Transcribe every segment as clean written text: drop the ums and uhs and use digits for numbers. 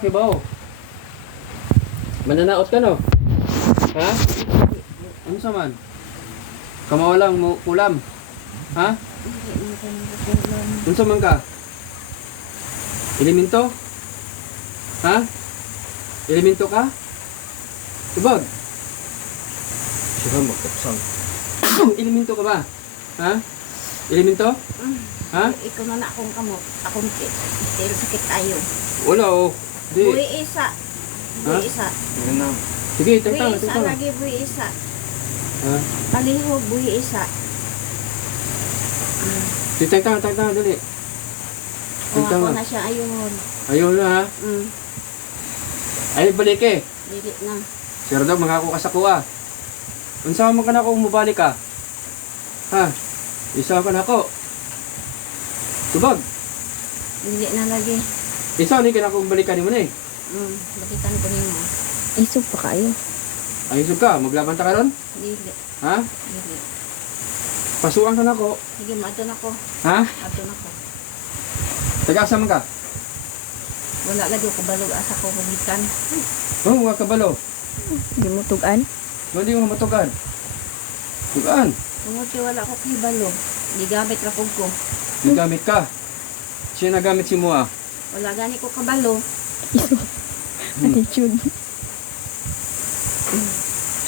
Kibaw. Mananaot ka no? Ha? Ano sa man? Kamawalang mo kulam. Ha? Ano sa man ka? Elemento? Ha? Elemento ka? Tubag. Siya magkapsang. Elemento ka ba? Ha? Elemento? Ha? Ikaw na akong kamot. Akong tail sakit tayo. Wala oh. Di. Buhi isa. Buhi Ha? isa. Ano? Sige, Buhi tagtang, isa tagtang. lagi buhi isa. Ha? Palihog buhi isa. Sige, tagtang, dali. Kung Tagtang ako na. na siya ayun. Ayun na ha. Ay, balik eh. Dili na. Sir daw, mangako ka sa kuha. Unsa man ka na kung mabalik ka? Ha? Isa ka na ako. Tubag. Dili na lagi. Isa ni ka na kung balikan mo na eh. Bakitan ko nimo. Isog pa kayo. Ayos ka, maglaban ta karon? Dili. Ha? Dili. Pasukan ka na ako. Sige, mato na ko. Ha? Mato na ko. Taga-asa man ka? Wala lagi ko balog asa ko pagitan. Oh, wa kabalo. Di mo tugan. Hindi mo matugan. Tugan. Tungod kay wala ko kay balog. Gigamit ra pug ko. Nagamit ka. Siya nagamit si mo ah. Wala gani ko kabalo. Isog. Attitude.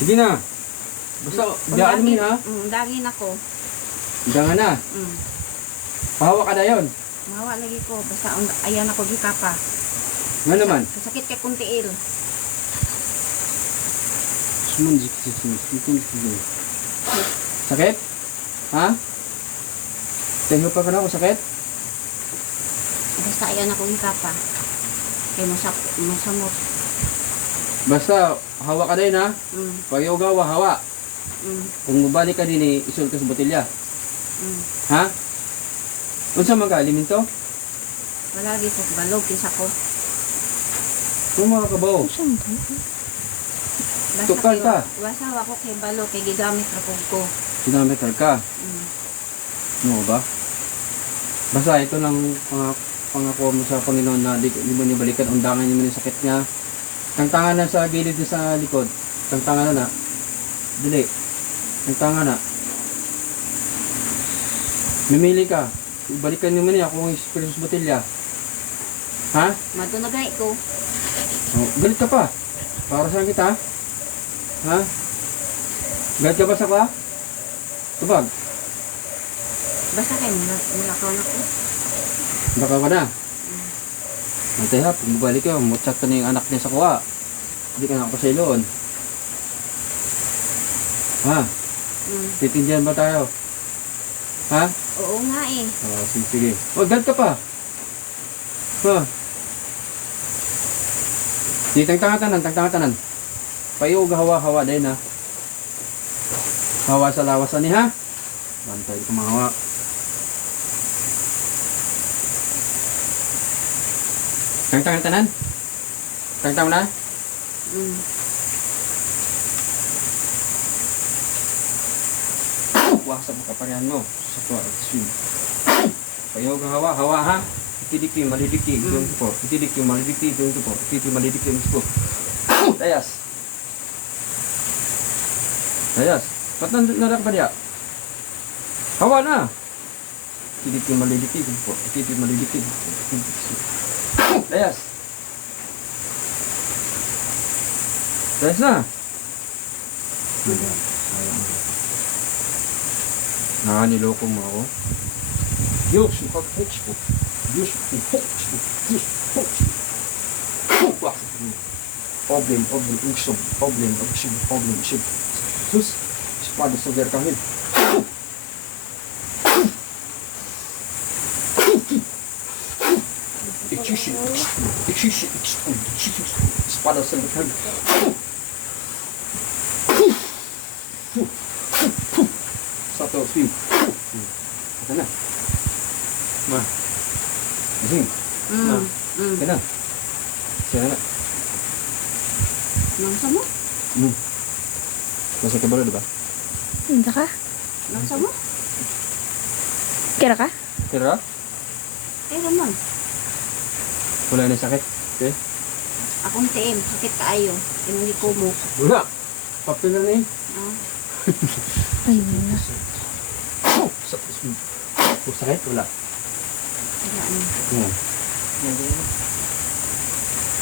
Sige na. Basta, daan mo yun ha. Dangin ako. Daan na. Pahawa ka na yun. Mawa lagi ko. Basta ayan ako gikapa. Nga naman. Kasakit kay kung tiil. Sakit? Ha? Tayo pa ka na ako, sakit? Basta ayan ako gikapa. Kay musamot. Basta, hawa ka din ha? Pag yung gawa, hawa. Kung mabalik ka din, isul ka sa botilya. Ha? Unsa man ka, alimento? Wala lagi ko balog kisa ko. Kung mga kabaw. Siyang ba? Tukal ka. Basta ako kay balog kay gigamit ra pug ko. Sinametal ka. Ano ba? Basta ito lang pangako mo sa Panginoon na di mo niya balikan. Undangan niyo mo yung sakit niya. Tangtangan na sa gilid niya sa likod. Tangtangan na. Dili. Tangtangan na. Mimili ka. Balikan niyo mo niya kung Espiritus Botelya. Ha? Madunagay ko. Oh, galit ka pa. Para saan kita? Ha? Galit ka ba sa kwa? Tubag. Basta kay mula ko na ko. Baka ka na. Antay ha, kung mabalik ka, mutsak ka na yung anak niya sa kuha. Hindi ka nakapasailoon. Ha? Titindihan ba tayo? Ha? Oo nga eh. Oh, sige. Oh, galit ka pa. Ha? Di, tangtangatanan. Payog, hawa din ha. Hawa sa lawasan ni ha. Bantay ka mahawa. Tangtangatanan? Tangtang na? Wasa mo kaparihan mo. Sa tuwa at swim. Payog, hawa ha. Itidiki, malidiki, doon po. Itidiki, malidiki, doon po. Itidiki, malidiki, doon po. Dayas. Ba't narak ba niya? Hawa na. Itidiki, malidiki, doon po. Itidiki, malidiki, doon po. Dayas. Dayas na. Niloko mo ako. Diyos, ipag-hoks po. Diyos, ipag-hoks po. Diyos, ipag-hoks po. Problem, ugsog. Problem, ugsog. Sus, espada sa verkahil. Iksisi, espada sa verkahil. Satu, swim. Kata na. Ma. Gising. Kena. Siya na. Nangsa mo? Masih kabalo, diba? Hindi ka? Nangsa mo? Kira ka? Kira? Eh naman. Wala na sakit. Okay? Akong team, sakit kaayo. Imong gikumo. Wala. Papel na ni. Ah, Ayun na. Sakit? Wala. wala na. Hmm.